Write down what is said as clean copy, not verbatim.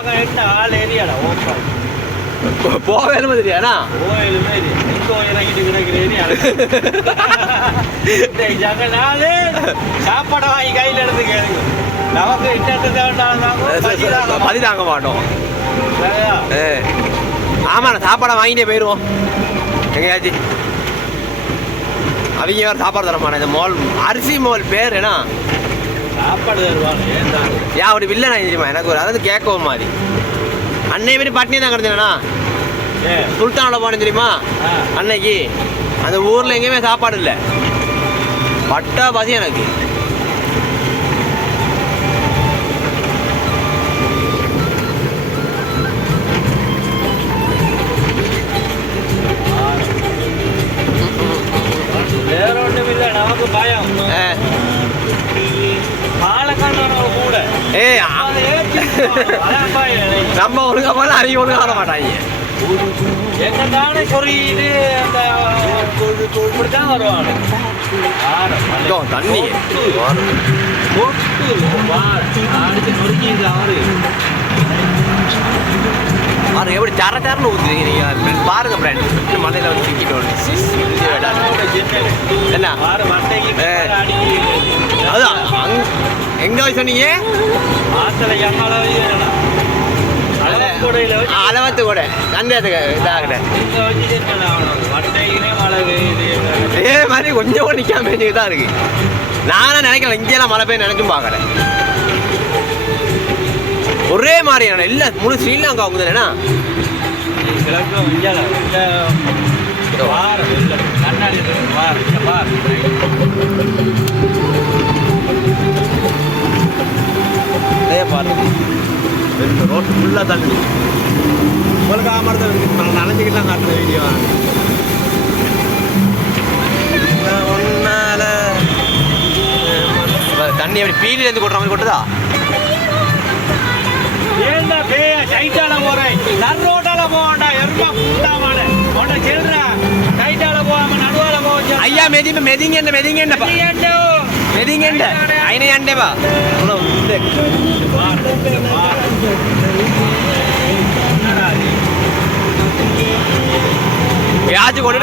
ஆள் ஏரியாடா ஓப்பன் போவேலும் தெரியாதா கோயில் மாதிரி எங்க இறங்கிட்டு கிடக்கிற ஏரியா சாப்பாடை வாங்கி கையில் எடுத்து கேளுங்க நமக்கு பதி தாங்க மாட்டோம் ஆமாண்ணா சாப்பாடை வாங்கிட்டே போயிடுவோம் எங்கேயாச்சும் அவங்க வேறு சாப்பாடு தரமாட்டேன் இந்த மால் அரிசி மால் பேர் என்ன சாப்பாடு தருவாங்க ஏன் ஒரு வில்லனா தெரியுமா எனக்கு ஒரு அதாவது கேட்கவும் மாதிரி அன்னைய மாதிரி பட்டினி தான் கிடந்தேண்ணா சுல்தானில் போனேன் தெரியுமா அன்னைக்கு அந்த ஊரில் எங்கேயுமே சாப்பாடு இல்லை பட்டா பசி எனக்கு வேற ஒன்றும் இல்லை நமக்கு பயம் கூட நம்ம ஒழுங்கா போல அவங்க ஒழுங்கா வர மாட்டாங்க எங்க தானே சொல்லிட்டு அந்த இப்படித்தான் வருவாங்க தண்ணி அடிச்சு நொறுக்கிது அவரு எப்படி தர தரன்னு ஊத்துறீங்க நீங்க பாருங்க ஃப்ரெண்ட் மலையில வந்து சிக்கிட்டு என்ன அதான் எங்க போய் சொன்னீங்க அளவத்து கூட கந்தத்துக்கு இதாகல இதே மாதிரி கொஞ்சம் கூட நிற்காம தான் இருக்கு நானும் நினைக்கல இங்கெல்லாம் மழை பெய்ய நினைச்சும் பார்க்கல ஒரே மாதிரியான இல்லை முழு ஸ்ரீலங்கா ஆகுதுன்னா பாருங்க ரோட்டு ஃபுல்லாக தண்ணி உங்களுக்கு ஆமாம் தான் நனைஞ்சிக்கிட்டு காட்டுற வீடியோ ஒன்னால தண்ணி அப்படி பீலிலேருந்து கொட்டுற மாதிரி கொட்டுதா ஏண்டா பேய கைட்டால போறேன் நரோட்டால போவாண்டா எருமா குண்டாமான உன்னை செல்றா கைட்டால போகாம நடுவால போவச்சு ஐயா மெதிங்கண்ட అయినా అంటే బా వ్యాధి కొడు